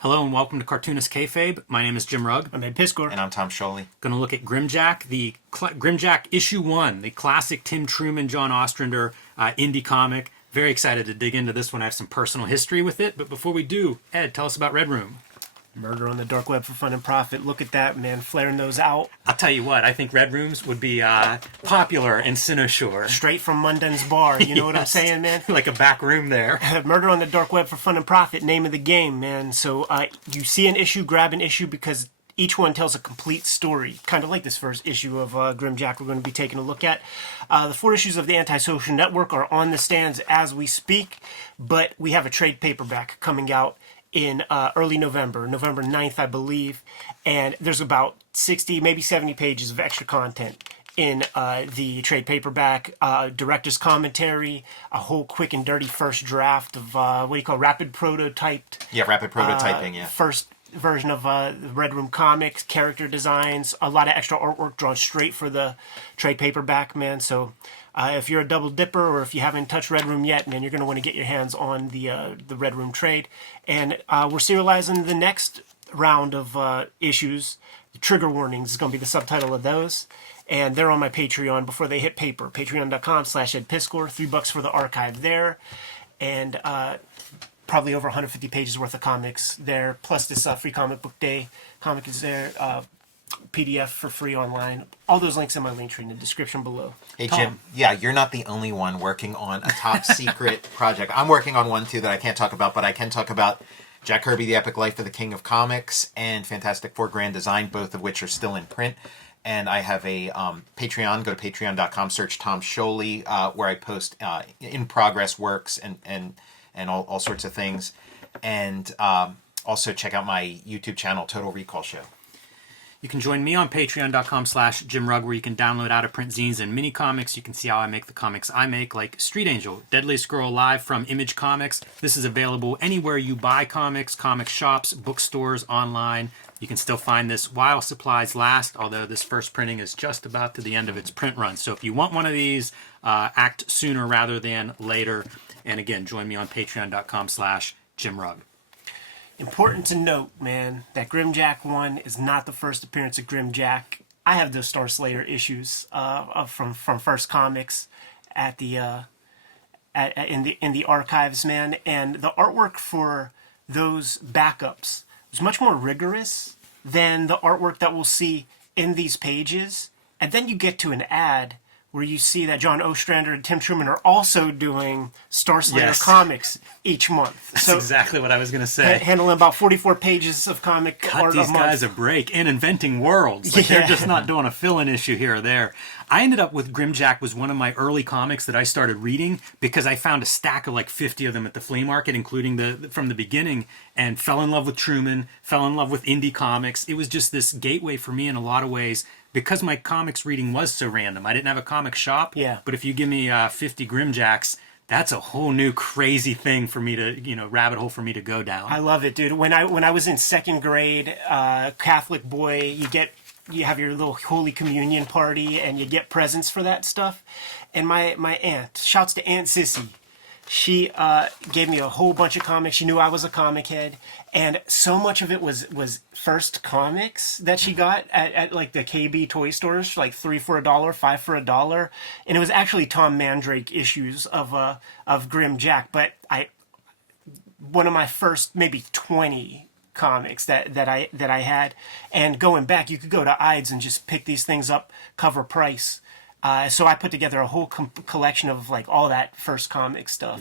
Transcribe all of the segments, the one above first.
Hello and welcome to Cartoonist Kayfabe. My name is Jim Rugg. I'm Ed Piscor. And I'm Tom Scholey. Going to look at Grimjack, Grimjack issue 1, the classic Tim Truman, John Ostrander indie comic. Very excited to dig into this one. I have some personal history with it. But before we do, Ed, tell us about Red Room. Murder on the dark web for fun and profit. Look at that, man. Flaring those out. I'll tell you what, I think Red Rooms would be popular in Cynosure. Straight from Munden's bar. You know what I'm saying, man? Like a back room there. Murder on the dark web for fun and profit. Name of the game, man. So you see an issue, grab an issue because each one tells a complete story. Kind of like this first issue of Grimjack we're going to be taking a look at. The 4 issues of the Antisocial Network are on the stands as we speak. But we have a trade paperback coming out in early November 9th, I believe, and there's about 60, maybe 70 pages of extra content in the trade paperback, director's commentary, a whole quick and dirty first draft of rapid prototyped. Yeah, rapid prototyping, First version of the Red Room comics, character designs, a lot of extra artwork drawn straight for the trade paperback, man. So if you're a double dipper or if you haven't touched Red Room yet, man, you're going to want to get your hands on the Red Room trade. And we're serializing the next round of issues. The Trigger Warnings is going to be the subtitle of those. And they're on my Patreon before they hit paper. Patreon.com/EdPiscor. $3 for the archive there. And probably over 150 pages worth of comics there. Plus this free comic book day comic is there. PDF for free online. All those links in my link tree in the description below. Hey, Jim, yeah, you're not the only one working on a top secret project. I'm working on one, too, that I can't talk about, but I can talk about Jack Kirby, The Epic Life of the King of Comics, and Fantastic Four Grand Design, both of which are still in print. And I have a Patreon. Go to patreon.com, search Tom Scholey, where I post in-progress works and all sorts of things. And also check out my YouTube channel, Total Recall Show. You can join me on patreon.com/JimRugg, where you can download out-of-print zines and mini-comics. You can see how I make the comics I make, like Street Angel, Deadliest Girl Alive from Image Comics. This is available anywhere you buy comics, comic shops, bookstores, online. You can still find this while supplies last, although this first printing is just about to the end of its print run. So if you want one of these, act sooner rather than later. And again, join me on patreon.com/JimRugg. Important to note, man, that Grimjack 1 is not the first appearance of Grimjack. I have those Star Slayer issues from First Comics at the in the archives, man, and the artwork for those backups was much more rigorous than the artwork that we'll see in these pages. And then you get to an ad where you see that John Ostrander and Tim Truman are also doing Star Slayer comics each month. That's exactly what I was going to say. Handling about 44 pages of comic art a month. Cut these guys a break and inventing worlds. Like they're just not doing a fill-in issue here or there. I ended up with Grimjack was one of my early comics that I started reading because I found a stack of like 50 of them at the flea market, including from the beginning, and fell in love with Truman, fell in love with indie comics. It was just this gateway for me in a lot of ways. Because my comics reading was so random, I didn't have a comic shop. Yeah. But if you give me 50 Grimjacks, that's a whole new crazy thing for me to, rabbit hole for me to go down. I love it, dude. When I was in second grade, Catholic boy, you have your little Holy Communion party, and you get presents for that stuff. And my aunt, shouts to Aunt Sissy, she gave me a whole bunch of comics. She knew I was a comic head. And so much of it was First Comics that she got at like the KB toy stores, like 3 for $1, 5 for $1. And it was actually Tom Mandrake issues of Grimjack. But one of my first maybe 20 comics that I had. And going back, you could go to Ides and just pick these things up cover price. So I put together a whole collection of like all that First Comic stuff.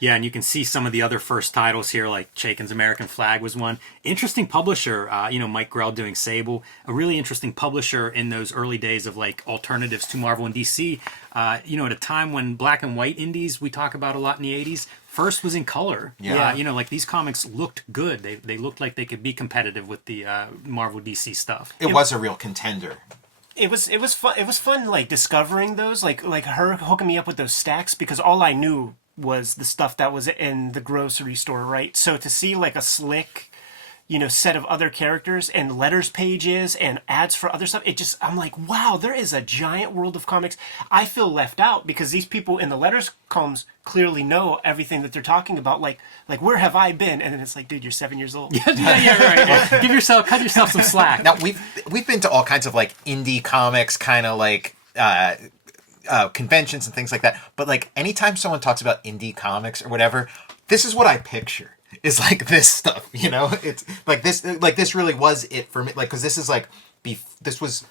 Yeah, and you can see some of the other first titles here, like Chaykin's American Flag was one. Interesting publisher, Mike Grell doing Sable. A really interesting publisher in those early days of like alternatives to Marvel and DC. At a time when black and white indies we talk about a lot in the 80s, First was in color. Yeah. Like these comics looked good. They looked like they could be competitive with the Marvel DC stuff. It was a real contender. It was fun. It was fun, like discovering those, like her hooking me up with those stacks, because all I knew was the stuff that was in the grocery store, right? So to see like a slick, set of other characters and letters pages and ads for other stuff. I'm like, wow, there is a giant world of comics. I feel left out because these people in the letters columns clearly know everything that they're talking about. Like where have I been? And then it's like, dude, you're 7 years old. Right. Cut yourself some slack. Now we've been to all kinds of like indie comics, kind of like conventions and things like that. But like anytime someone talks about indie comics or whatever, this is what I picture. Is like this stuff, It's like this really was it for me. Like, because this is like, this was,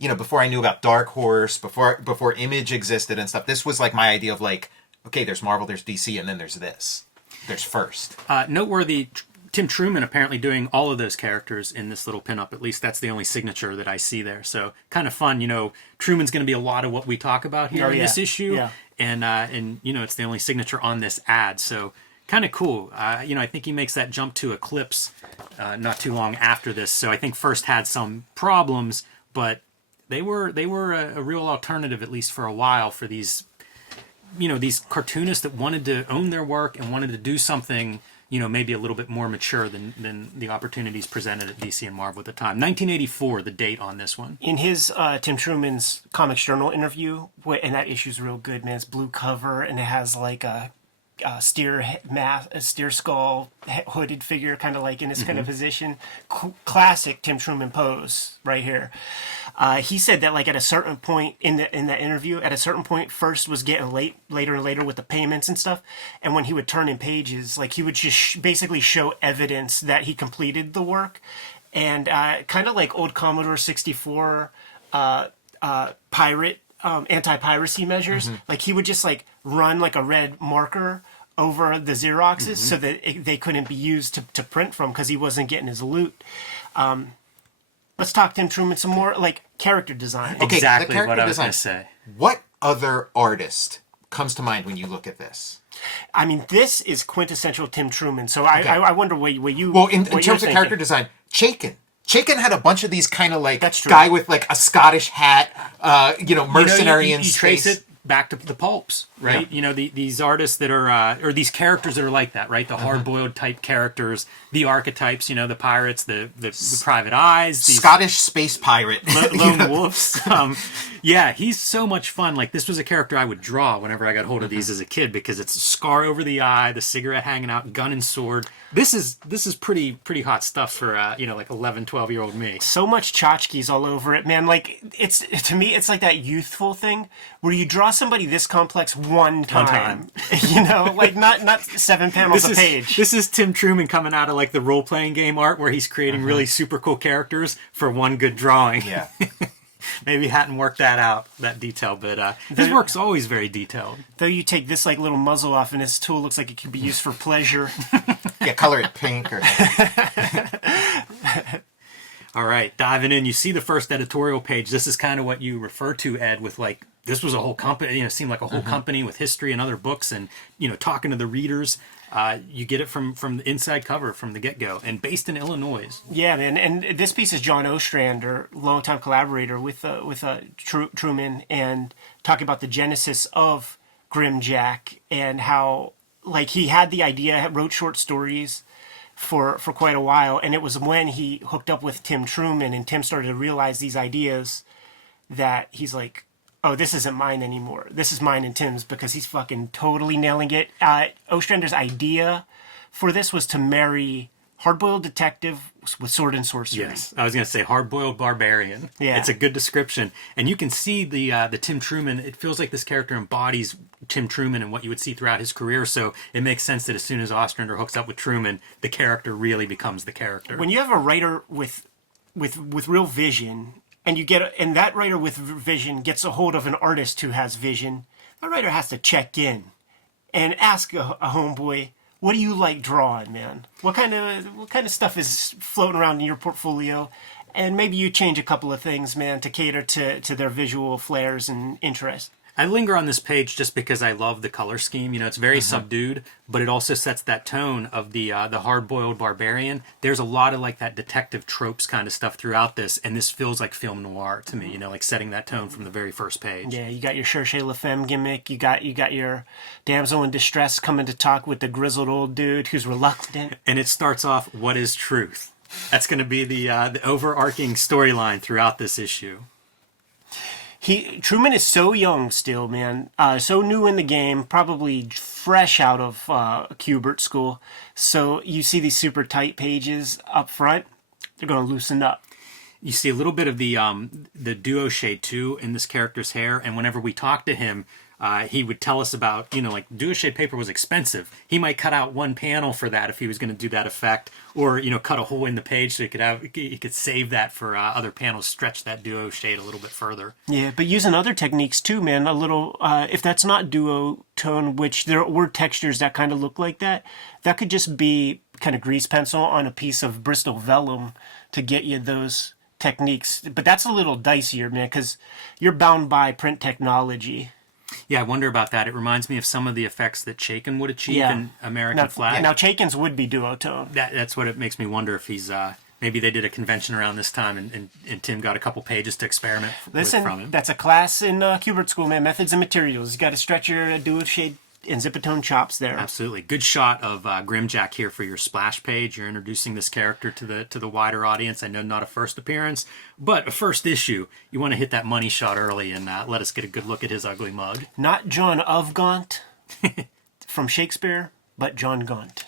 before I knew about Dark Horse, before Image existed and stuff. This was like my idea of like, okay, there's Marvel, there's DC, and then there's this. There's First. Noteworthy, Tim Truman apparently doing all of those characters in this little pinup. At least that's the only signature that I see there. So kind of fun. Truman's going to be a lot of what we talk about here in this issue, and it's the only signature on this ad. So. Kind of cool. I think he makes that jump to Eclipse not too long after this. So I think First had some problems, but they were a real alternative, at least for a while, for these, these cartoonists that wanted to own their work and wanted to do something, maybe a little bit more mature than the opportunities presented at DC and Marvel at the time. 1984, the date on this one. In his Tim Truman's Comics Journal interview, and that issue's real good, man. It's blue cover, and it has like a steer skull hooded figure, kind of like in this kind of position. Classic Tim Truman pose right here. He said that like at a certain point in that interview, at a certain point, First was getting later and later with the payments and stuff, and when he would turn in pages, like he would just basically show evidence that he completed the work, and kind of like old Commodore 64 pirate anti-piracy measures. Like he would just like run like a red marker over the Xeroxes so that they couldn't be used to print from because he wasn't getting his loot. Let's talk Tim Truman some more, like character design. Okay, Exactly what I was going to say. What other artist comes to mind when you look at this? I mean, this is quintessential Tim Truman. So I wonder what you. Well, in terms of character design, Chaykin had a bunch of these kind of like That's true. guy with like a Scottish hat, mercenary in you space. trace it back to the pulps, right? These artists that are, or these characters that are like that, right? The hard-boiled type characters, the archetypes, the pirates, the private eyes. These Scottish space pirate. lone wolves. He's so much fun. Like, this was a character I would draw whenever I got hold of these as a kid because it's a scar over the eye, the cigarette hanging out, gun and sword. This is pretty hot stuff for, like 11, 12-year-old me. So much tchotchkes all over it, man. Like, to me, it's like that youthful thing where you draw somebody this complex one time. Like not 7 panels a page. This is Tim Truman coming out of like the role-playing game art where he's creating really super cool characters for one good drawing. Yeah. Maybe hadn't worked that detail, but his work's always very detailed. Though you take this like little muzzle off and this tool looks like it could be used for pleasure. Yeah, color it pink or All right, diving in, you see the first editorial page. This is kind of what you refer to, Ed, with like, this was a whole company, it seemed like a whole company with history and other books and, talking to the readers. You get it from the inside cover, from the get-go, and based in Illinois. Yeah, man. And this piece is John Ostrander, longtime collaborator with Truman, and talking about the genesis of Grimjack and how, like, he had the idea, wrote short stories for quite a while, and it was when he hooked up with Tim Truman and Tim started to realize these ideas that he's like, oh, this isn't mine anymore. This is mine and Tim's, because he's fucking totally nailing it. Ostrander's idea for this was to marry hard-boiled detective with sword and sorcery. Yes, I was going to say hard-boiled barbarian. Yeah. It's a good description. And you can see the Tim Truman, it feels like this character embodies Tim Truman and what you would see throughout his career, so it makes sense that as soon as Ostrander hooks up with Truman, the character really becomes the character. When you have a writer with real vision, and that writer with vision gets a hold of an artist who has vision, that writer has to check in and ask a homeboy, what do you like drawing, man? What kind of stuff is floating around in your portfolio? And maybe you change a couple of things, man, to cater to their visual flares and interests. I linger on this page just because I love the color scheme. You know, it's very subdued, but it also sets that tone of the hard-boiled barbarian. There's a lot of like that detective tropes kind of stuff throughout this, and this feels like film noir to me. You know, like setting that tone from the very first page. Yeah, you got your Cherchez La Femme gimmick. You got your damsel in distress coming to talk with the grizzled old dude who's reluctant. And it starts off, "What is truth?" That's going to be the overarching storyline throughout this issue. Truman is so young still, man. So new in the game, probably fresh out of Kubert school. So you see these super tight pages up front. They're going to loosen up. You see a little bit of the duo shade too in this character's hair, and whenever we talk to him, he would tell us about, you know, like duo shade paper was expensive. He might cut out one panel for that if he was going to do that effect, or you know, cut a hole in the page so he could save that for other panels, stretch that duo shade a little bit further. Yeah, but using other techniques too, man. A little, if that's not duo tone, which there were textures that kind of look like that, that could just be kind of grease pencil on a piece of Bristol vellum to get you those techniques. But that's a little dicier, man, because you're bound by print technology. Yeah, I wonder about that. It reminds me of some of the effects that Chaykin would achieve in American Flag. Now, Chaykin's would be duotone. That's what it makes me wonder if he's... maybe they did a convention around this time and Tim got a couple pages to experiment with from him. That's a class in Kubert School, man. Methods and materials. You got to stretch your duo shade and zipatone chops there. Absolutely. Good shot of Grimjack here for your splash page. You're introducing this character to the wider audience. I know not a first appearance, but a first issue. You want to hit that money shot early and let us get a good look at his ugly mug. Not John of Gaunt from Shakespeare, but John Gaunt.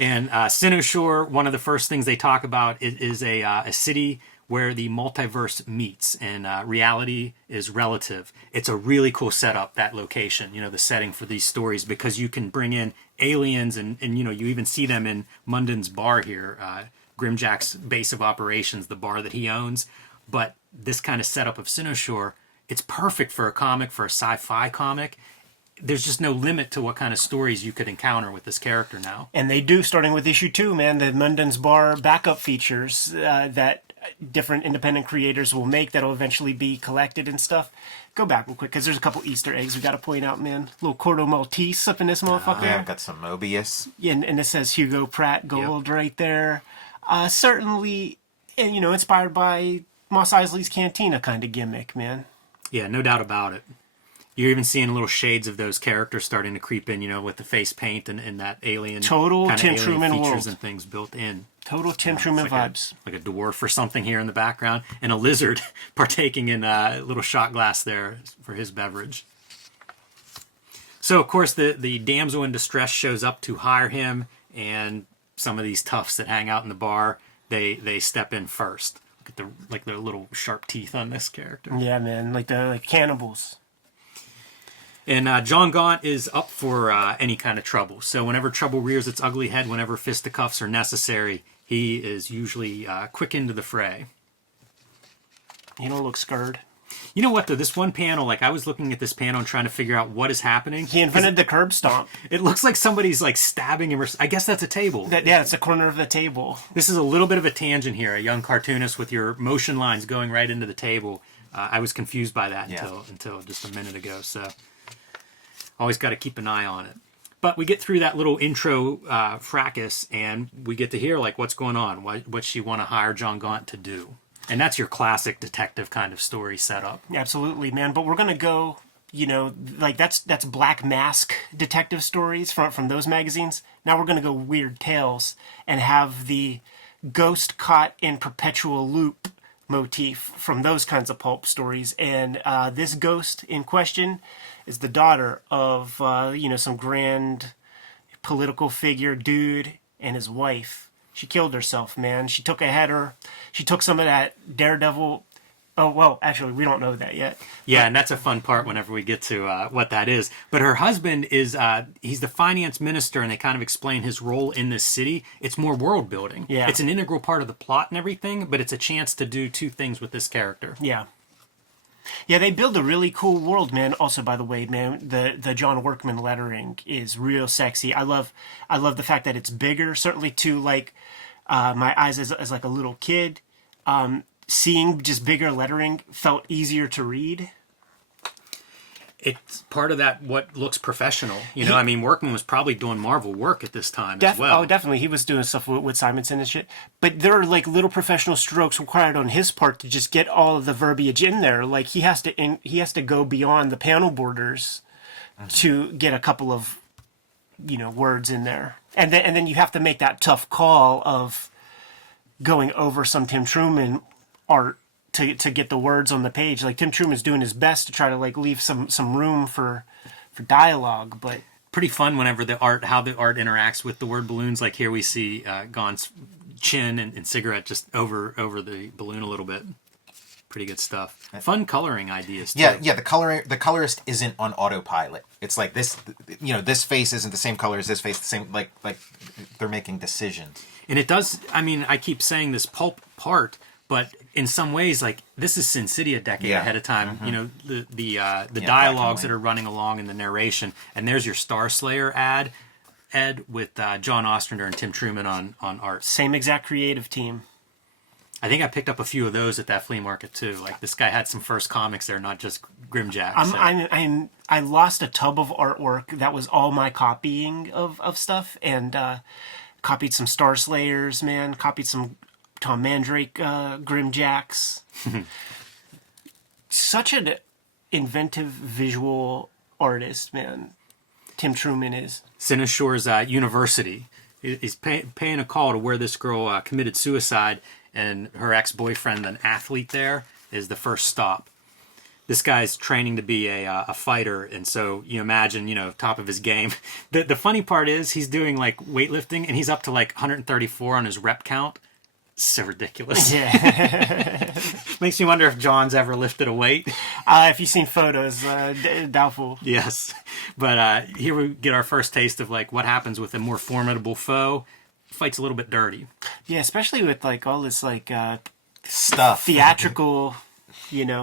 And Cynoshore, one of the first things they talk about is a city where the multiverse meets and reality is relative. It's a really cool setup, that location, you know, the setting for these stories, because you can bring in aliens and you know, you even see them in Munden's bar here, Grimjack's base of operations, the bar that he owns. But this kind of setup of Cynoshore, it's perfect for a comic, for a sci-fi comic. There's just no limit to what kind of stories you could encounter with this character now. And they do, starting with issue 2, man, the Munden's Bar backup features that different independent creators will make that'll eventually be collected and stuff. Go back real quick, because there's a couple Easter eggs we got to point out, man. Little Cordo Maltese up in this motherfucker. Yeah, got some Mobius. Yeah, and it says Hugo Pratt Gold right there. Certainly, you know, inspired by Mos Eisley's Cantina kind of gimmick, man. Yeah, no doubt about it. You're even seeing little shades of those characters starting to creep in, you know, with the face paint and that alien total kind of Tim alien Truman features world and things built in. Total Tim Truman vibes. Like a dwarf or something here in the background, and a lizard partaking in a little shot glass there for his beverage. So, of course, the damsel in distress shows up to hire him, and some of these toughs that hang out in the bar, they step in first. Look at their little sharp teeth on this character. Yeah, man, like cannibals. And John Gaunt is up for any kind of trouble. So whenever trouble rears its ugly head, whenever fisticuffs are necessary, he is usually quick into the fray. You don't look scared. You know what, though? This one panel, like, I was looking at this panel and trying to figure out what is happening. He invented the curb stomp. It looks like somebody's, like, stabbing him. I guess that's a table. Yeah, it's the corner of the table. This is a little bit of a tangent here. A young cartoonist with your motion lines going right into the table. I was confused by that until just a minute ago, so... Always got to keep an eye on it. But we get through that little intro fracas, and we get to hear, like, what's going on, what she want to hire John Gaunt to do. And that's your classic detective kind of story setup. Absolutely, man. But we're going to go, you know, like, that's Black Mask detective stories from those magazines. Now we're going to go Weird Tales and have the ghost caught in perpetual loop motif from those kinds of pulp stories. And this ghost in question is the daughter of, you know, some grand political figure dude and his wife. She killed herself, man. She took some of that Daredevil. Oh, well, actually, we don't know that yet. Yeah, and that's a fun part whenever we get to what that is. But her husband is, he's the finance minister, and they kind of explain his role in this city. It's more world building. Yeah. It's an integral part of the plot and everything, but it's a chance to do two things with this character. Yeah. Yeah, they build a really cool world, man. Also, by the way, man, the John Workman lettering is real sexy. I love the fact that it's bigger. Certainly, to like my eyes as like a little kid, seeing just bigger lettering felt easier to read. It's part of that what looks professional. You know, I mean, Workman was probably doing Marvel work at this time as well. Oh, definitely. He was doing stuff with Simonson and shit. But there are like little professional strokes required on his part to just get all of the verbiage in there. Like he has to go beyond the panel borders to get a couple of words in there, and then you have to make that tough call of going over some Tim Truman art to get the words on the page. Like Tim Truman's doing his best to try to like leave some room for dialogue, but pretty fun whenever how the art interacts with the word balloons. Like here we see Gon's chin and cigarette just over the balloon a little bit. Pretty good stuff. Fun coloring ideas too. Yeah. The colorist isn't on autopilot. It's like this. This face isn't the same color as this face. The same like they're making decisions. And it does. I mean, I keep saying this pulp part, but in some ways, like this is Sin City a decade ahead of time. Mm-hmm. The dialogues that are running along in the narration, and there's your Star Slayer ad, Ed, with John Ostrander and Tim Truman on art. Same exact creative team. I think I picked up a few of those at that flea market too. Like this guy had some first comics there, not just Grimjack. I lost a tub of artwork that was all my copying of stuff, and copied some Star Slayers, man. Copied some Tom Mandrake Grimjacks. Such an inventive visual artist, man. Tim Truman is. Sinishore's University. He's paying a call to where this girl committed suicide, and her ex-boyfriend, an athlete there, is the first stop. This guy's training to be a fighter, and so you imagine, top of his game. The funny part is he's doing like weightlifting, and he's up to like 134 on his rep count. So ridiculous. Yeah. Makes me wonder if John's ever lifted a weight. If you've seen photos, doubtful. Yes. But here we get our first taste of like what happens with a more formidable foe. Fight's a little bit dirty. Yeah, especially with like all this like stuff, theatrical,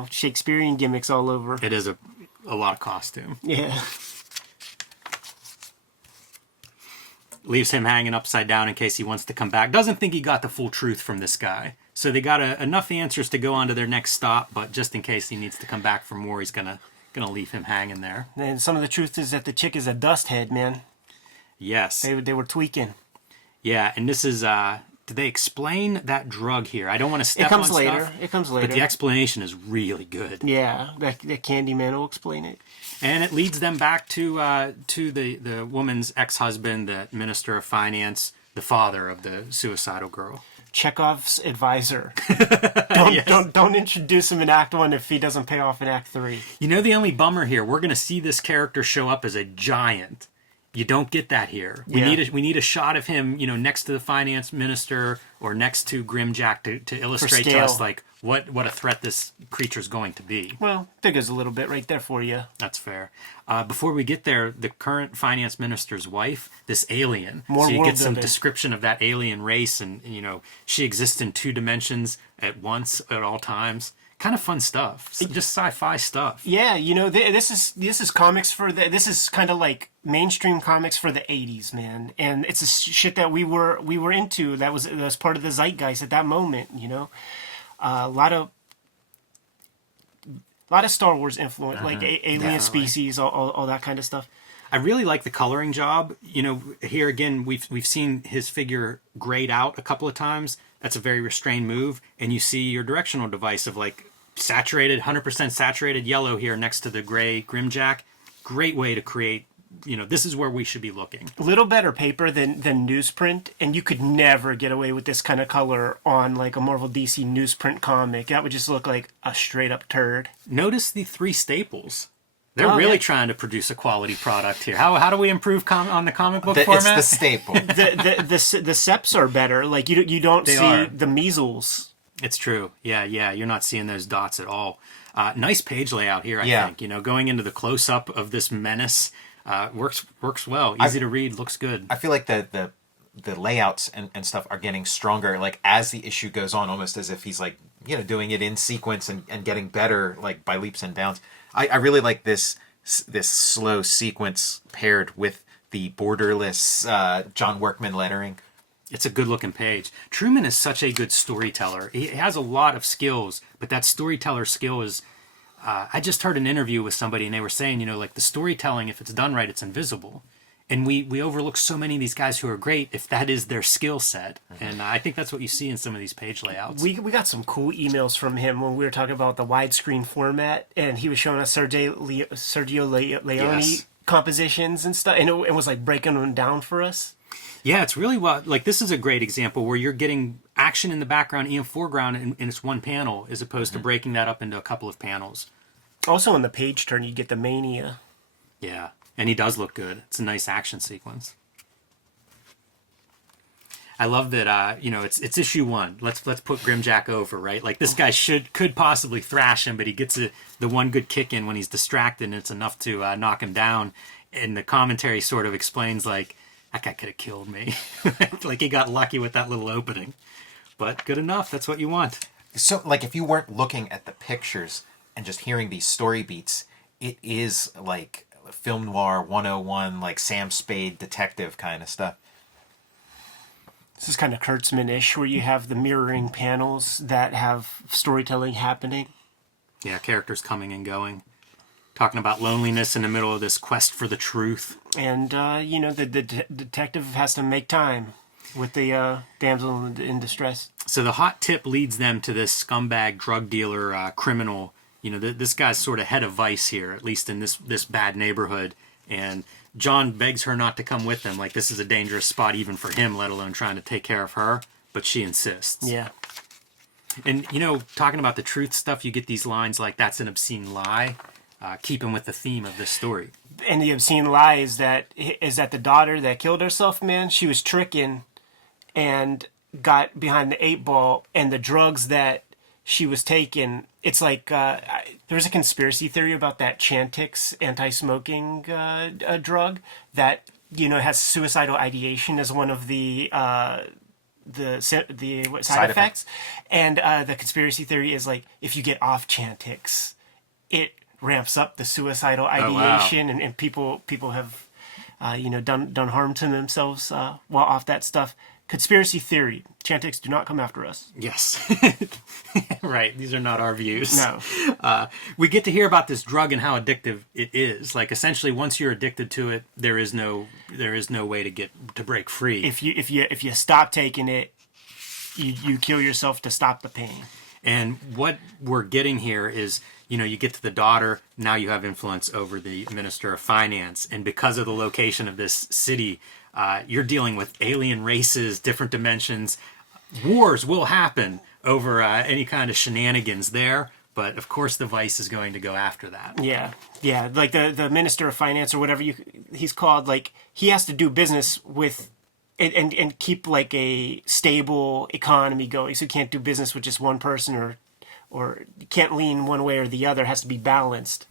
Shakespearean gimmicks all over. It is a lot of costume. Yeah. Leaves him hanging upside down in case he wants to come back. Doesn't think he got the full truth from this guy. So they got enough answers to go on to their next stop, but just in case he needs to come back for more, he's gonna leave him hanging there. And some of the truth is that the chick is a dust head, man. Yes. They were tweaking. Yeah, and this is do they explain that drug here? I don't want to step on stuff. It comes later. But the explanation is really good. Yeah, that Candyman will explain it. And it leads them back to the woman's ex-husband, the Minister of Finance, the father of the suicidal girl. Chekhov's advisor. Don't introduce him in Act 1 if he doesn't pay off in Act 3. The only bummer here, we're going to see this character show up as a giant. You don't get that here. We need a shot of him, next to the finance minister or next to Grimjack to illustrate to us like what a threat this creature's going to be. Well, there goes a little bit right there for you. That's fair. Before we get there, the current finance minister's wife, this alien. More so you world get some building. description of that alien race, and she exists in 2 dimensions at once at all times. Kind of fun stuff. Just sci-fi stuff. Yeah, this is comics this is kind of like mainstream comics for the 80s, man. And it's a shit that we were into. That was part of the zeitgeist at that moment, A lot of Star Wars influence, like alien definitely. species, all that kind of stuff. I really like the coloring job. Here again, we've seen his figure grayed out a couple of times. That's a very restrained move, and you see your directional device of like saturated, 100% saturated yellow here next to the gray Grimjack. Great way to create. This is where we should be looking. A little better paper than newsprint, and you could never get away with this kind of color on like a Marvel DC newsprint comic. That would just look like a straight up turd. Notice the 3 staples. They're really trying to produce a quality product here. How do we improve on the comic book format? It's the staple. the seps are better. Like you don't see the measles. It's true. Yeah. You're not seeing those dots at all. Nice page layout here, I think. Going into the close-up of this menace works well. Easy to read, looks good. I feel like the layouts and stuff are getting stronger, like as the issue goes on, almost as if he's like, doing it in sequence and getting better, like by leaps and bounds. I really like this slow sequence paired with the borderless John Workman lettering. It's a good-looking page. Truman is such a good storyteller. He has a lot of skills, but that storyteller skill is I just heard an interview with somebody, and they were saying, like the storytelling, if it's done right, it's invisible. And we overlook so many of these guys who are great if that is their skill set. And I think that's what you see in some of these page layouts. We got some cool emails from him when we were talking about the widescreen format, and he was showing us Sergio Leone compositions and stuff, and it was like breaking them down for us. Yeah, it's really like this is a great example where you're getting action in the background and foreground in it's one panel, as opposed to breaking that up into a couple of panels. Also, in the page turn, you get the mania. Yeah, and he does look good. It's a nice action sequence. I love that. It's issue 1. Let's put Grimjack over, right? Like this guy could possibly thrash him, but he gets the one good kick in when he's distracted, and it's enough to knock him down. And the commentary sort of explains like, that guy could have killed me. Like he got lucky with that little opening. But good enough. That's what you want. So, like, if you weren't looking at the pictures and just hearing these story beats, it is like film noir 101, like Sam Spade detective kind of stuff. This is kind of Kurtzman-ish, where you have the mirroring panels that have storytelling happening. Yeah, characters coming and going. Talking about loneliness in the middle of this quest for the truth. And, the detective has to make time with the damsel in distress. So the hot tip leads them to this scumbag drug dealer criminal. This guy's sort of head of vice here, at least in this bad neighborhood. And John begs her not to come with them. Like, this is a dangerous spot even for him, let alone trying to take care of her. But she insists. Yeah. And, talking about the truth stuff, you get these lines like, that's an obscene lie. Keeping with the theme of this story. And the obscene lie is that the daughter that killed herself, man, she was tricking and got behind the 8 ball, and the drugs that she was taking, it's like there's a conspiracy theory about that Chantix anti-smoking drug that has suicidal ideation as one of the side effects. And the conspiracy theory is like, if you get off Chantix, it ramps up the suicidal ideation. Oh, wow. and people have done harm to themselves while off that stuff. Conspiracy theory. Chantix, do not come after us. Yes. Right. These are not our views. No. We get to hear about this drug and how addictive it is. Like, essentially, once you're addicted to it, there is no way to break free. If you stop taking it, you kill yourself to stop the pain. And what we're getting here is, you get to the daughter, now you have influence over the Minister of Finance. And because of the location of this city, you're dealing with alien races, different dimensions. Wars will happen over any kind of shenanigans there. But, of course, the Vice is going to go after that. Yeah. Like the Minister of Finance or whatever he's called, like, he has to do business with and keep, like, a stable economy going. So you can't do business with just one person or you can't lean one way or the other. It has to be balanced.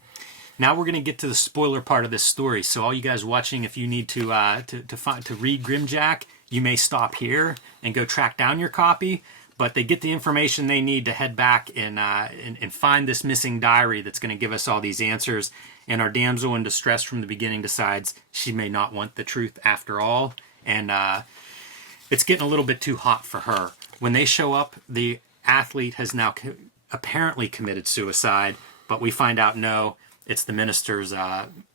Now we're going to get to the spoiler part of this story. So all you guys watching, if you need to read Grimjack, you may stop here and go track down your copy. But they get the information they need to head back and find this missing diary that's going to give us all these answers. And our damsel in distress from the beginning decides she may not want the truth after all. And it's getting a little bit too hot for her. When they show up, the athlete has now apparently committed suicide. But we find out, no, it's the minister's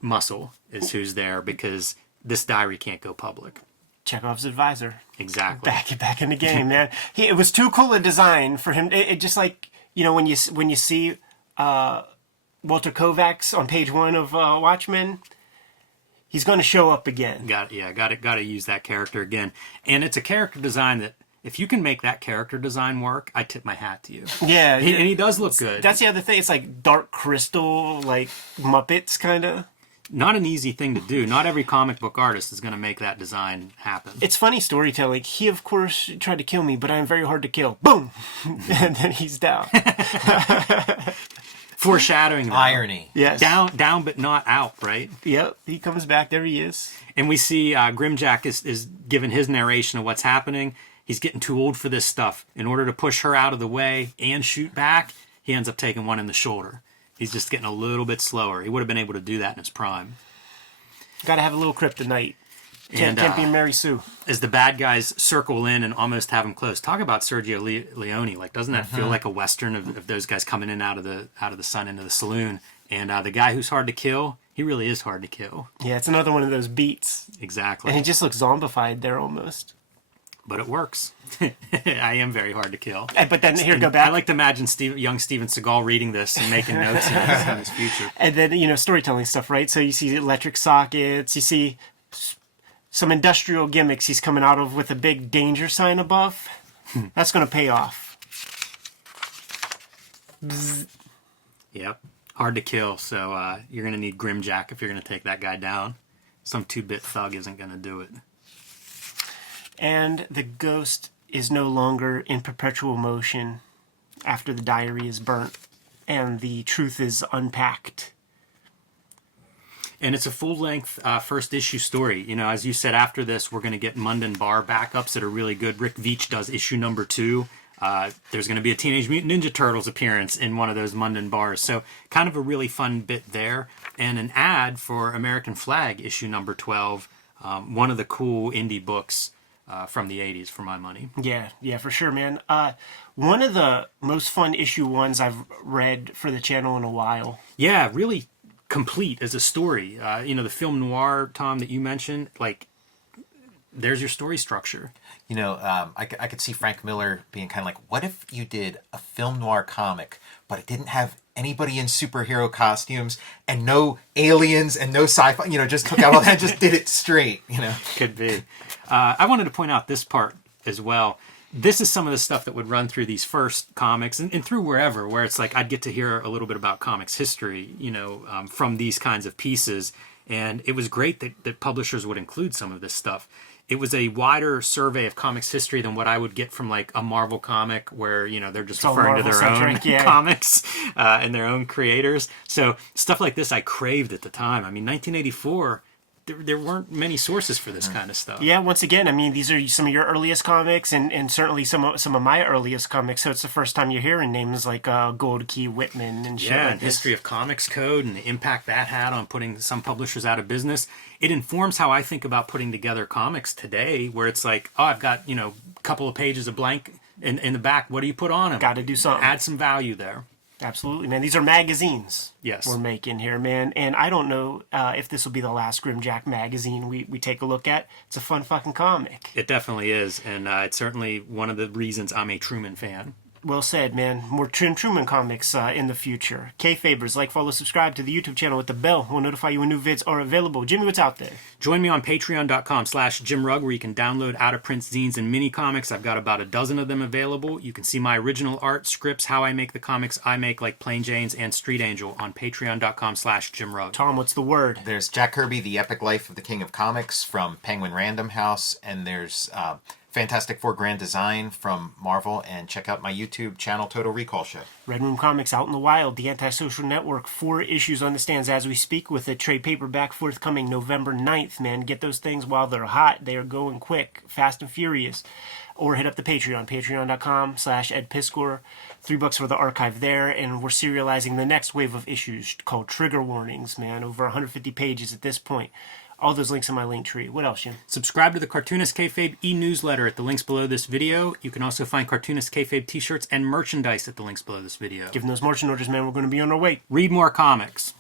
muscle is who's there, because this diary can't go public. Chekhov's advisor. Exactly. Back in the game, man. It was too cool a design for him. It just like, when you see Walter Kovacs on page 1 of Watchmen, he's going to show up again. Got to use that character again. And it's a character design that, if you can make that character design work, I tip my hat to you. Yeah. And he does look good. That's the other thing. It's like Dark Crystal, like Muppets, kind of. Not an easy thing to do. Not every comic book artist is going to make that design happen. It's funny storytelling. He, of course, tried to kill me, but I'm very hard to kill. Boom! And then he's down. Foreshadowing. Though. Irony. Yes. Down but not out, right? Yep. He comes back. There he is. And we see Grimjack is giving his narration of what's happening. He's getting too old for this stuff. In order to push her out of the way and shoot back, he ends up taking one in the shoulder. He's just getting a little bit slower. He would have been able to do that in his prime. Got to have a little kryptonite. Can't be Mary Sue. As the bad guys circle in and almost have him close. Talk about Sergio Leone. Like, doesn't that feel like a Western of those guys coming in out of the sun into the saloon? And the guy who's hard to kill, he really is hard to kill. Yeah, it's another one of those beats. Exactly. And he just looks zombified there almost. But it works. I am very hard to kill. But then here, go back. I like to imagine young Steven Seagal reading this and making notes on his future. And then, storytelling stuff, right? So you see electric sockets, you see some industrial gimmicks he's coming out of with a big danger sign above. That's going to pay off. Bzz. Yep. Hard to kill, so you're going to need Grimjack if you're going to take that guy down. Some 2-bit thug isn't going to do it. And the ghost is no longer in perpetual motion after the diary is burnt and the truth is unpacked. And it's a full-length first issue story. As you said, after this, we're going to get Mundan Bar backups that are really good. Rick Veitch does issue number 2. There's going to be a Teenage Mutant Ninja Turtles appearance in one of those Mundan bars. So kind of a really fun bit there. And an ad for American Flag issue number 12. One of the cool indie books from the 80s, for my money. Yeah, for sure, man. One of the most fun issue ones I've read for the channel in a while. Yeah, really complete as a story. The film Noir, Tom, that you mentioned, like, there's your story structure. I could see Frank Miller being kind of like, what if you did a film noir comic, but it didn't have anybody in superhero costumes and no aliens and no sci-fi, just took out all that, just did it straight, Could be. I wanted to point out this part as well. This is some of the stuff that would run through these first comics and through wherever, where it's like I'd get to hear a little bit about comics history, from these kinds of pieces. And it was great that publishers would include some of this stuff. It was a wider survey of comics history than what I would get from like a Marvel comic where, they're just referring to their own comics and their own creators. So stuff like this I craved at the time. I mean, 1984, there weren't many sources for this kind of stuff. Yeah, once again, I mean, these are some of your earliest comics and certainly some of my earliest comics. So it's the first time you're hearing names like Gold Key Whitman and shit like and this. History of Comics Code and the impact that had on putting some publishers out of business. It informs how I think about putting together comics today, where it's like, oh, I've got, a couple of pages of blank in the back. What do you put on them? Got to do something. Add some value there. Absolutely, man. These are magazines Yes. we're making here, man. And I don't know if this will be the last Grimjack magazine we take a look at. It's a fun fucking comic. It definitely is. And it's certainly one of the reasons I'm a Truman fan. Well said, man. More Truman comics in the future. Kayfabers, like, follow, subscribe to the YouTube channel with the bell. We'll notify you when new vids are available. Jimmy, what's out there? Join me on patreon.com/JimRugg, where you can download out-of-print zines and mini comics. I've got about a dozen of them available. You can see my original art, scripts, how I make the comics I make, like Plain Jane's and Street Angel, on patreon.com/JimRugg. Tom, what's the word? There's Jack Kirby, The Epic Life of the King of Comics from Penguin Random House, and there's Fantastic Four Grand Design from Marvel, and check out my YouTube channel, Total Recall Show. Red Room Comics, Out in the Wild, The Antisocial Network, 4 issues on the stands as we speak, with a trade paperback forthcoming November 9th, man. Get those things while they're hot. They are going quick, fast and furious. Or hit up the Patreon, patreon.com/EdPiscor. $3 for the archive there, and we're serializing the next wave of issues called Trigger Warnings, man. Over 150 pages at this point. All those links in my link tree. What else, Jim? Subscribe to the Cartoonist Kayfabe e-newsletter at the links below this video. You can also find Cartoonist Kayfabe t-shirts and merchandise at the links below this video. Give them those marching orders, man. We're going to be on our way. Read more comics.